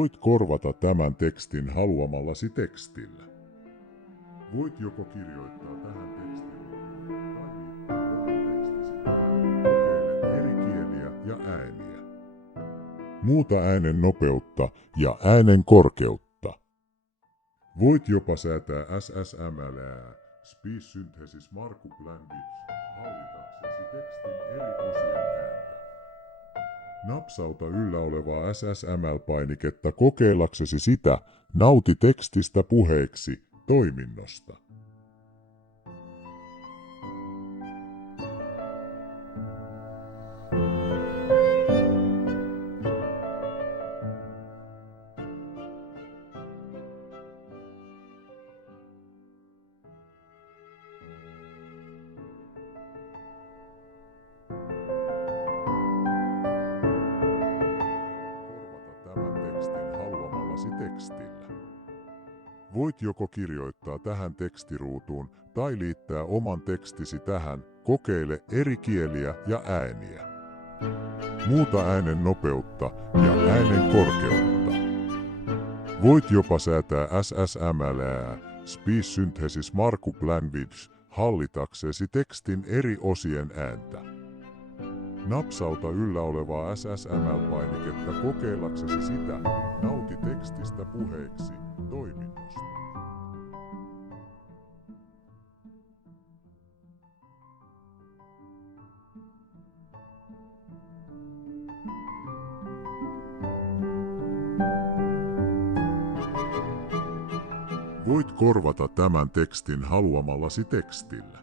Voit korvata tämän tekstin haluamallasi tekstillä. Voit joko kirjoittaa tähän tekstiruutuun tai liittää oman tekstisi tähän. Kokeile eri kieliä ja ääniä. Muuta äänen nopeutta ja äänen korkeutta. Voit jopa säätää SSMLää, Speech Synthesis Markup Language, hallitaksesi tekstin eri osien ääntä. Napsauta yllä olevaa SSML-painiketta kokeillaksesi sitä, nauti tekstistä puheeksi, toiminnosta. Tekstillä. Voit joko kirjoittaa tähän tekstiruutuun tai liittää oman tekstisi tähän, kokeile eri kieliä ja ääniä. Muuta äänen nopeutta ja äänen korkeutta. Voit jopa säätää SSMLää, Speech Synthesis Markup Language, hallitaksesi tekstin eri osien ääntä. Napsauta yllä olevaa SSML-painiketta kokeillaksesi sitä, nauti tekstistä puheeksi, toiminnosta. Voit korvata tämän tekstin haluamallasi tekstillä.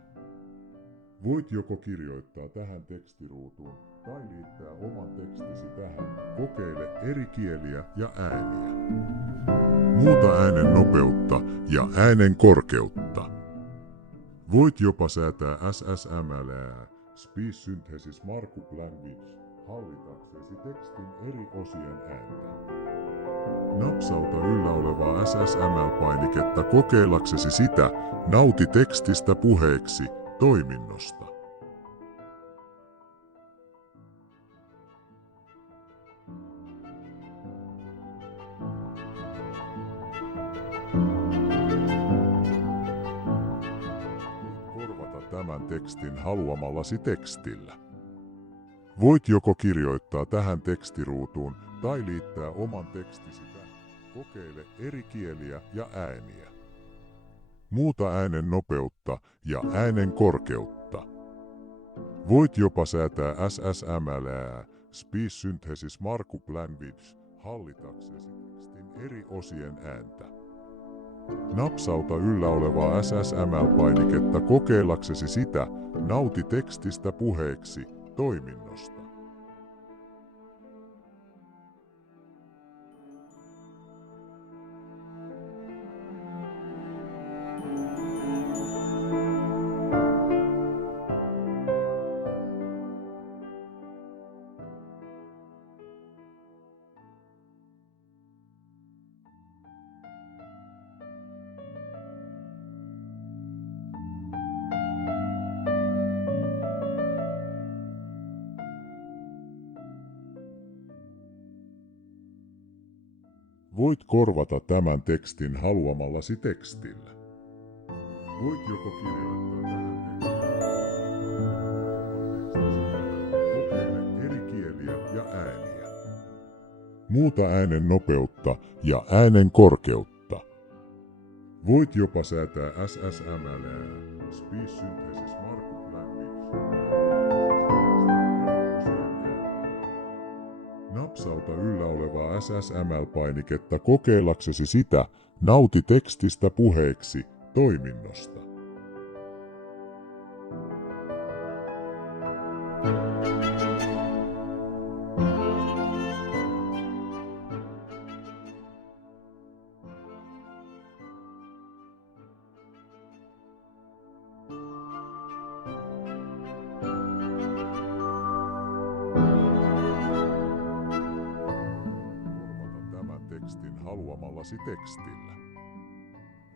Voit joko kirjoittaa tähän tekstiruutuun tai liittää oman tekstisi tähän, kokeile eri kieliä ja ääniä. Muuta äänen nopeutta ja äänen korkeutta. Voit jopa säätää SSMLää, Speech Synthesis Markup Language, hallitaksesi tekstin eri osien ääntä. Napsauta yllä olevaa SSML-painiketta kokeillaksesi sitä, nauti tekstistä puheeksi, toiminnosta. Korvata tämän tekstin haluamallasi tekstillä. Voit joko kirjoittaa tähän tekstiruutuun tai liittää oman tekstisi tähän. Kokeile eri kieliä ja ääniä. Muuta äänen nopeutta ja äänen korkeutta. Voit jopa säätää SSMLää, Speech Synthesis Markup Language, hallitaksesi tekstin eri osien ääntä. Napsauta yllä olevaa SSML-painiketta kokeillaksesi sitä, nauti tekstistä puheeksi, toiminnosta. Voit korvata tämän tekstin haluamallasi tekstillä. Voit joko kirjoittaa tähän kokeile eri kieliä ja ääniä. Muuta äänen nopeutta ja äänen korkeutta. Voit jopa säätää SSMLää, Speech Synthesis Markup Language. Napsauta yllä olevaa SSML-painiketta kokeillaksesi sitä, nauti tekstistä puheeksi, toiminnosta. Haluamallasi tekstillä.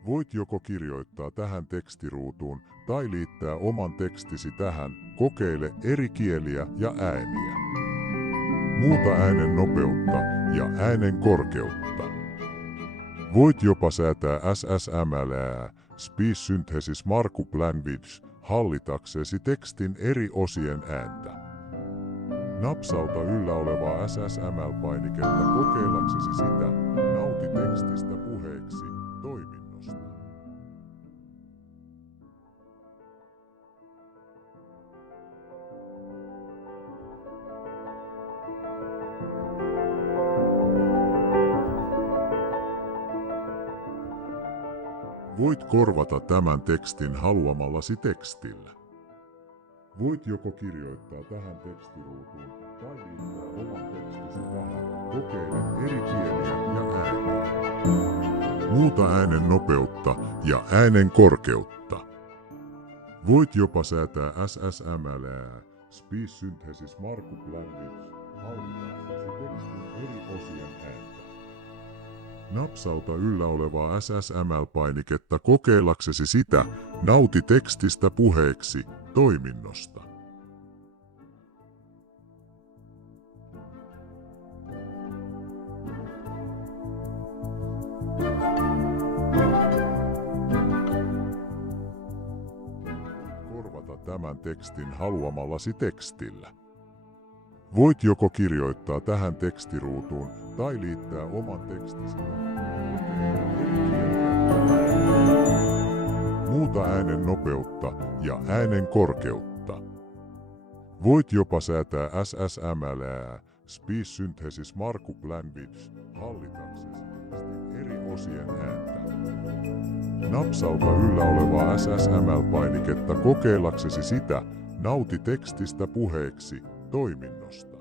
Voit joko kirjoittaa tähän tekstiruutuun tai liittää oman tekstisi tähän, kokeile eri kieliä ja ääniä. muuta äänen nopeutta ja äänen korkeutta. Voit jopa säätää SSMLää, Speech Synthesis Markup Language, hallitaksesi tekstin eri osien ääntä. Napsauta yllä olevaa SSML-painiketta kokeillaksesi sitä, nauti tekstistä puheeksi, toiminnosta. Voit korvata tämän tekstin haluamallasi tekstillä. Voit joko kirjoittaa tähän tekstiruutuun tai liittää oman tekstisi tähän. Kokeile eri kieliä ja ääniä. Muuta äänen nopeutta ja äänen korkeutta. Voit jopa säätää SSMLää, Speech Synthesis Markup Language, hallitaksesi tekstin eri osien ääntä. Napsauta yllä olevaa SSML-painiketta kokeillaksesi sitä, nauti tekstistä puheeksi, toiminnosta. Korvata tämän tekstin haluamallasi tekstillä. Voit joko kirjoittaa tähän tekstiruutuun tai liittää oman tekstisi. Muuta äänen nopeutta ja äänen korkeutta. Voit jopa säätää SSMLää, Speech Synthesis Markup Language, hallitaksesi tekstin eri osien ääntä. Napsauta yllä olevaa SSML-painiketta kokeillaksesi sitä, nauti tekstistä puheeksi, toiminnosta.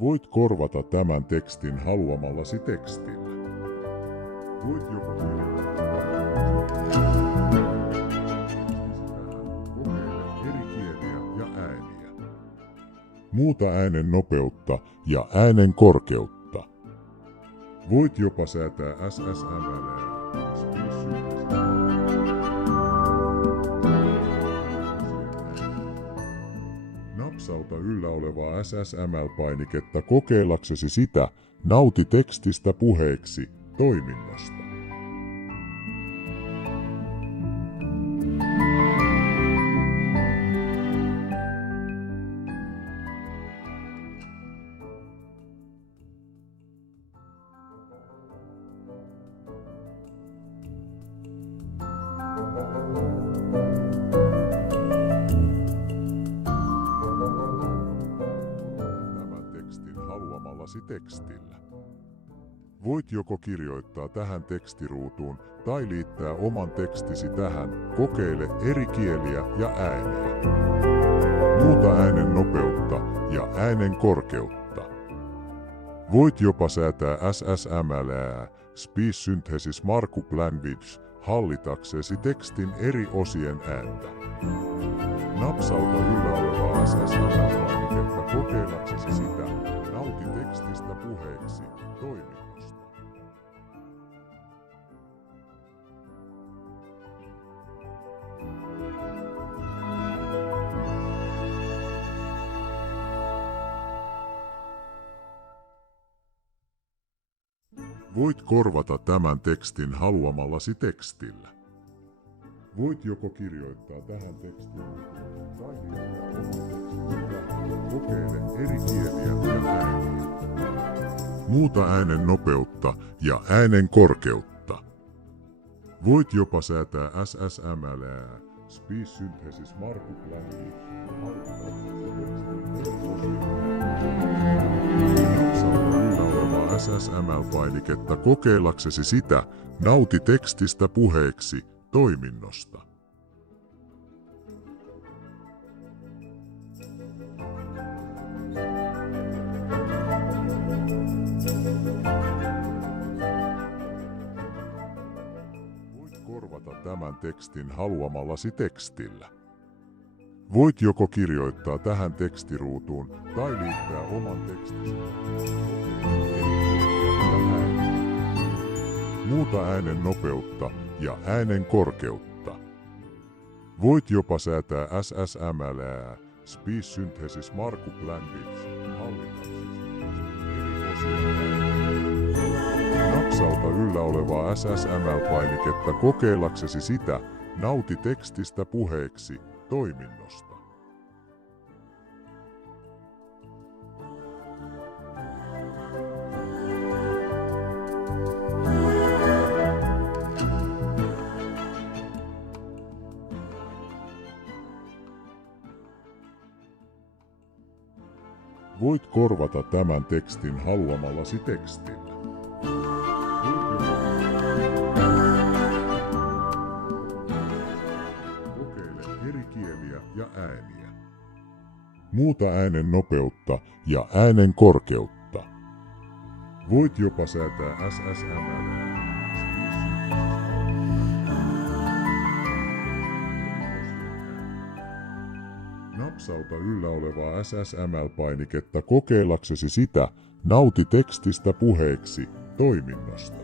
Voit korvata tämän tekstin haluamallasi tekstillä. Voit joko kokeile eri kieliä ja ääniä. Muuta äänen nopeutta ja äänen korkeutta. Voit jopa säätää SSMLää. Napsauta yllä olevaa SSML-painiketta kokeillaksesi sitä, nauti tekstistä puheeksi, toiminnosta. Tekstillä. Voit joko kirjoittaa tähän tekstiruutuun tai liittää oman tekstisi tähän, kokeile eri kieliä ja ääniä. Muuta äänen nopeutta ja äänen korkeutta. Voit jopa säätää SSMLää, Speech Synthesis Markup Language, hallitaksesi tekstin eri osien ääntä. Napsauta yllä olevaa SSML-painiketta kokeillaksesi sitä, nauti tekstistä puheeksi, toiminnosta. Voit korvata tämän tekstin haluamallasi tekstillä. Voit joko kirjoittaa tähän tekstiin tai liittää oman tekstisi tähän. Kokeile eri kieliä ja ääniä. Muuta äänen nopeutta ja äänen korkeutta. Voit jopa säätää SSMLää, Speech Synthesis Markup Language, napsauta yllä olevaa SSML-painiketta kokeillaksesi sitä, nauti tekstistä puheeksi, toiminnosta. korvata tämän tekstin haluamallasi tekstillä. Voit joko kirjoittaa tähän tekstiruutuun tai liittää oman tekstisi. Muuta äänen nopeutta ja äänen korkeutta. Voit jopa säätää SSML:ää, Speech Synthesis Markup Language, hallitaksesi eri osien ääniä. Napsauta yllä olevaa SSML-painiketta kokeillaksesi sitä, nauti tekstistä puheeksi, toiminnosta. Voit korvata tämän tekstin haluamallasi tekstillä. Kokeile eri kieliä ja ääniä. Muuta äänen nopeutta ja äänen korkeutta. Voit jopa säätää SSML. Napsauta yllä olevaa SSML-painiketta kokeillaksesi sitä, nauti tekstistä puheeksi, toiminnosta.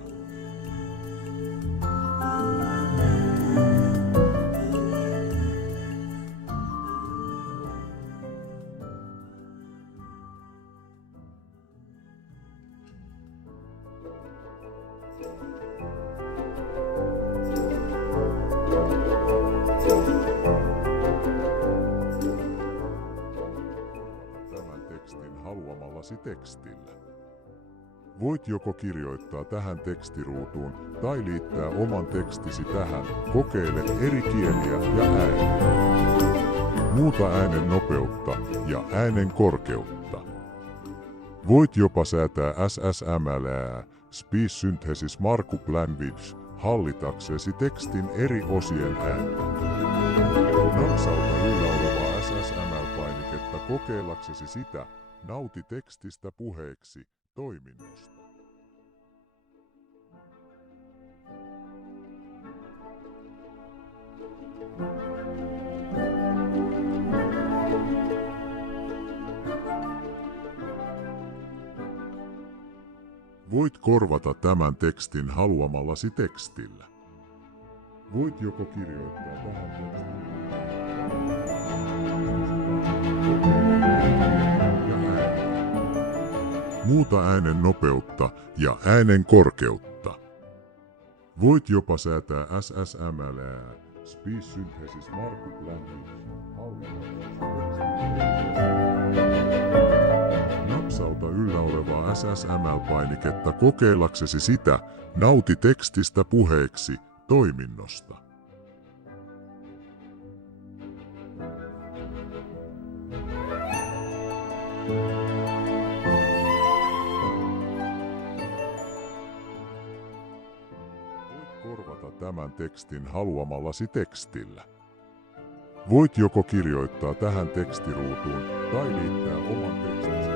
Haluamallasi tekstillä. Voit joko kirjoittaa tähän tekstiruutuun tai liittää oman tekstisi tähän, kokeile eri kieliä ja ääniä. Muuta äänen nopeutta ja äänen korkeutta. Voit jopa säätää SSML:ää, Speech Synthesis Markup Language, hallitaksesi tekstin eri osien ääntä. Napsauta yllä olevaa SSML-painiketta kokeillaksesi sitä, nauti tekstistä puheeksi, toiminnosta. Voit korvata tämän tekstin haluamallasi tekstillä. Voit joko kirjoittaa tähän tekstiin. Muuta äänen nopeutta ja äänen korkeutta. Voit jopa säätää SSML:ää, Speech Synthesis Markup Language, Napsauta yllä olevaa SSML-painiketta kokeillaksesi sitä, nauti tekstistä puheeksi, toiminnosta. Korvata tämän tekstin haluamallasi tekstillä. Voit joko kirjoittaa tähän tekstiruutuun tai liittää oman tekstisi.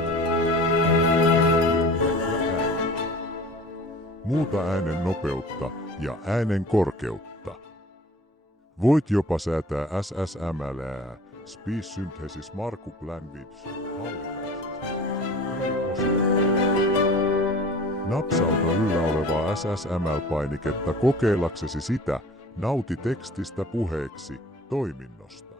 Muuta äänen nopeutta ja äänen korkeutta. Voit jopa säätää SSML:ää, Speech Synthesis Markup Language, Napsauta yllä olevaa SSML-painiketta kokeillaksesi sitä, nauti tekstistä puheeksi, toiminnosta.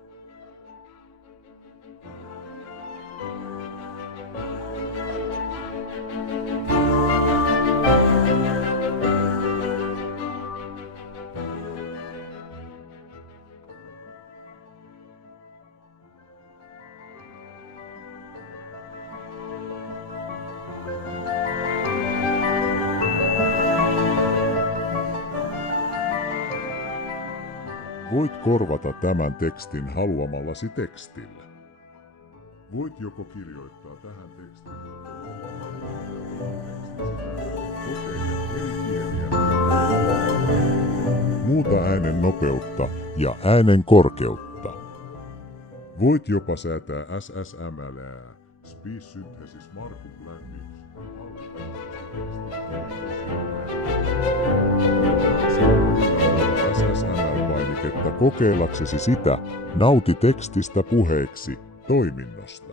Voit korvata tämän tekstin haluamallasi tekstillä. Voit joko kirjoittaa tähän tekstiin. Muuta äänen nopeutta ja äänen korkeutta. Voit jopa säätää SSML:ää, Speech Synthesis Markup Language. SSML painiketta kokeillaksesi sitä, nauti tekstistä puheeksi, toiminnosta.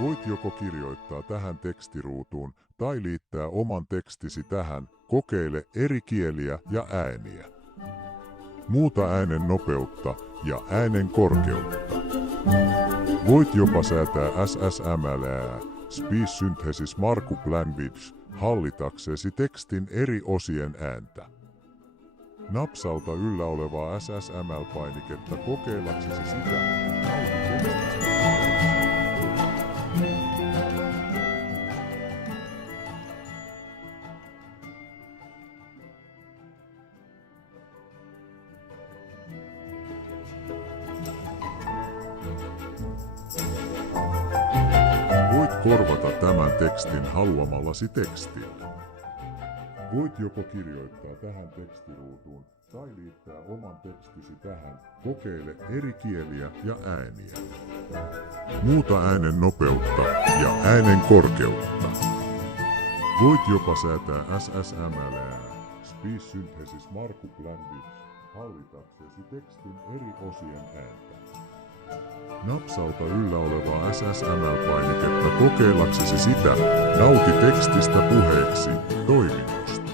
Voit joko kirjoittaa tähän tekstiruutuun tai liittää oman tekstisi tähän, kokeile eri kieliä ja ääniä. Muuta äänen nopeutta ja äänen korkeutta. Voit jopa säätää SSMLää, Speech Synthesis Markup Language, hallitaksesi tekstin eri osien ääntä. Napsauta yllä olevaa SSML-painiketta kokeillaksesi sitä, nauti tekstistä. Voit korvata tämän tekstin haluamallasi tekstillä. Voit joko kirjoittaa tähän tekstiruutuun tai liittää oman tekstisi tähän, kokeile eri kieliä ja ääniä. Muuta äänen nopeutta ja äänen korkeutta. Voit jopa säätää SSMLää, Speech Synthesis Markup Language, hallitaksesi tekstin eri osien ääntä. Napsauta yllä olevaa SSML-painiketta kokeillaksesi sitä, nauti tekstistä puheeksi, toiminnosta.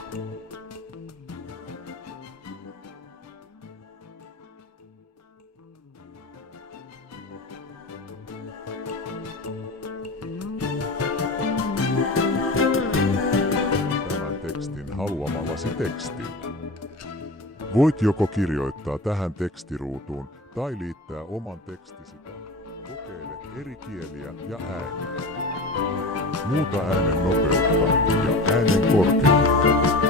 Tämän tekstin haluamallasi tekstillä. Voit joko kirjoittaa tähän tekstiruutuun tai liittää oman tekstisi tähän. Kokeile eri kieliä ja ääniä. Muuta äänen nopeutta ja äänen korkeutta.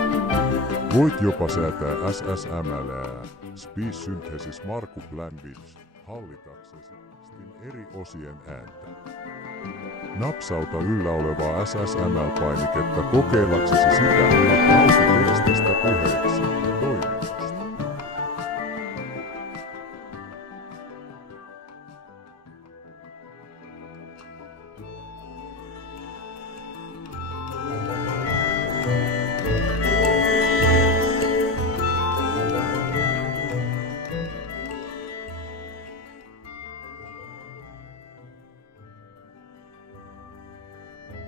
Voit jopa säätää SSMLää, Speech Synthesis Markup Language, hallitaksesi tekstin eri osien ääntä. Napsauta yllä olevaa SSML-painiketta kokeillaksesi sitä, nauti tekstistä puheeksi, toiminnosta.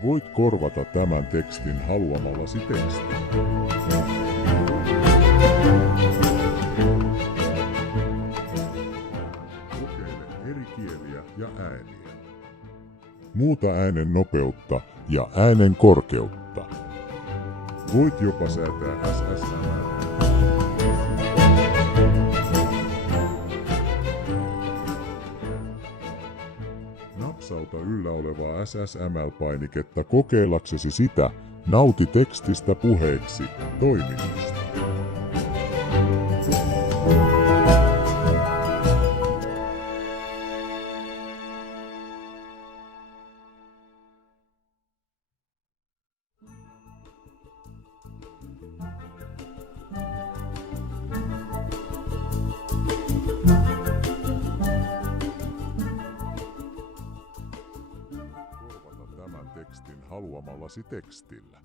Voit korvata tämän tekstin haluamallasi tekstillä. Kokeile eri kieliä ja ääniä. Muuta äänen nopeutta ja äänen korkeutta. Voit jopa säätää SSML. Napsauta yllä olevaa SSML-painiketta kokeillaksesi sitä, nauti tekstistä puheeksi, toiminnosta. Tekstin haluamallasi tekstillä.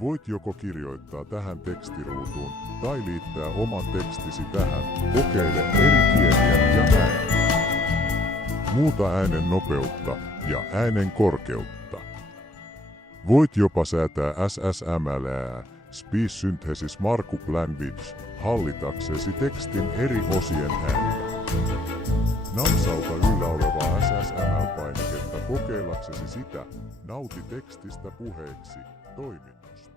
Voit joko kirjoittaa tähän tekstiruutuun tai liittää oman tekstisi tähän, kokeile eri kieliä ja ääniä. Muuta äänen nopeutta ja äänen korkeutta. Voit jopa säätää SSMLää, Speech Synthesis Markup Language, hallitaksesi tekstin eri osien ääntä. Napsauta yllä olevaa SSML-painiketta kokeillaksesi sitä, nauti tekstistä puheeksi, toiminnosta.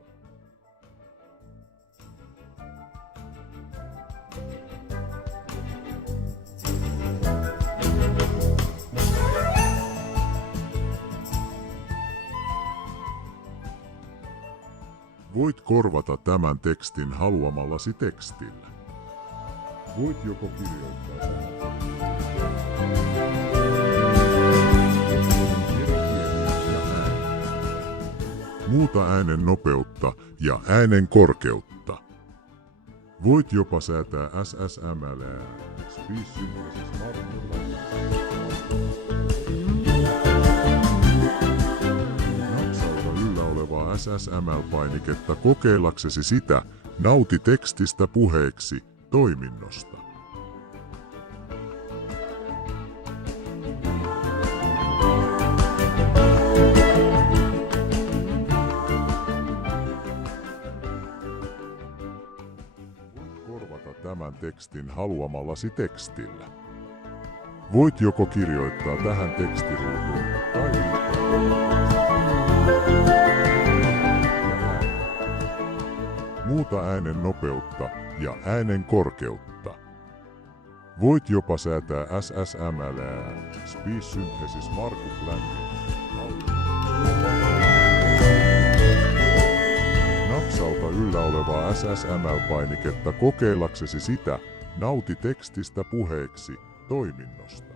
Voit korvata tämän tekstin haluamallasi tekstillä. Voit joko kirjoittaa tämän muuta äänen nopeutta ja äänen korkeutta. Voit jopa säätää SSML Speech Synthesis Napsauta yllä olevaa SSML-painiketta kokeillaksesi sitä, nauti tekstistä puheeksi toiminnosta. Korvata tämän tekstin haluamallasi tekstillä. Voit joko kirjoittaa tähän tekstiruutuun tai muuta äänen nopeutta ja äänen korkeutta. Voit jopa säätää SSML Speech Synthesis Markup Language. Napsauta yllä olevaa SSML-painiketta kokeillaksesi sitä, nauti tekstistä puheeksi toiminnosta.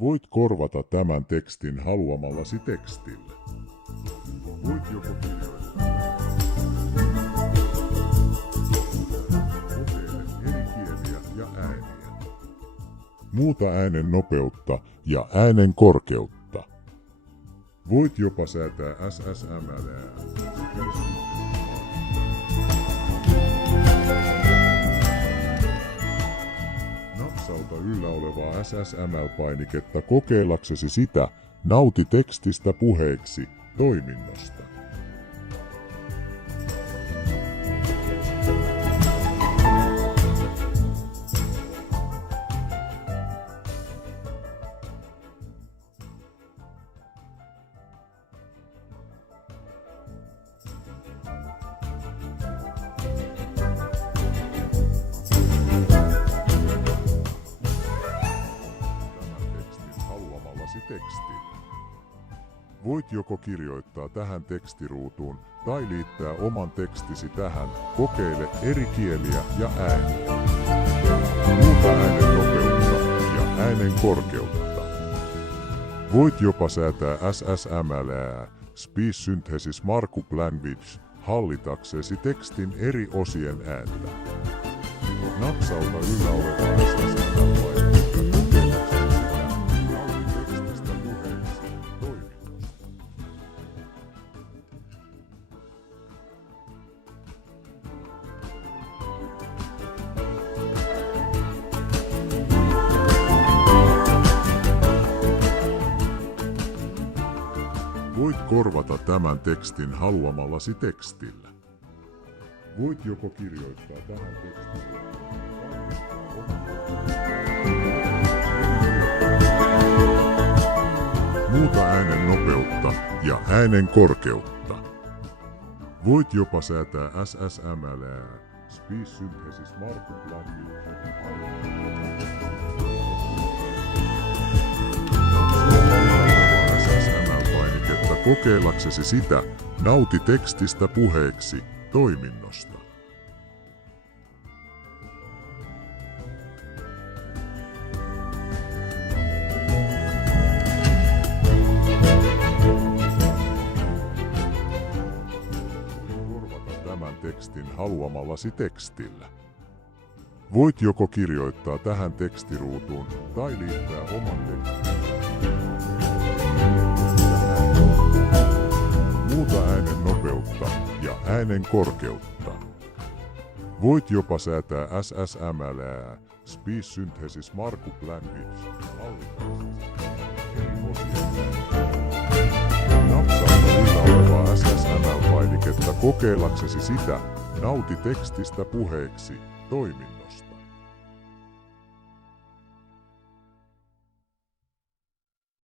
Voit korvata tämän tekstin haluamallasi tekstillä. Voit joko kirjoittaa. Kokeile eri kieliä ja ääniä. Muuta äänen nopeutta ja äänen korkeutta. Voit jopa säätää SSML. Napsauta yllä olevaa SSML-painiketta kokeillaksesi sitä, nauti tekstistä puheeksi toiminnosta. Tekstillä. Voit joko kirjoittaa tähän tekstiruutuun tai liittää oman tekstisi tähän, kokeile eri kieliä ja ääniä. Muuta äänen nopeutta ja äänen korkeutta. Voit jopa säätää SSML Speech Synthesis Markup Language hallitaksesi tekstin eri osien ääntä. Napsauta yllä olevaa SSML-painiketta. Voit korvata tämän tekstin haluamallasi tekstillä. Voit joko kirjoittaa tähän tekstiin. Muuta äänen nopeutta ja äänen korkeutta. Voit jopa säätää SSML Speech Synthesis Markup Language. Kokeillaksesi sitä, nauti tekstistä puheeksi toiminnosta. Korvata tämän tekstin haluamallasi tekstillä. Voit joko kirjoittaa tähän tekstiruutuun tai liittää oman tekstin. Muuta äänen nopeutta ja äänen korkeutta. Voit jopa säätää SSML Speech Synthesis Markup Language hallitaksesi eri osien ääntä. Napsauta yllä mutta kokeillaksesi sitä, nauti tekstistä puheeksi toiminnosta.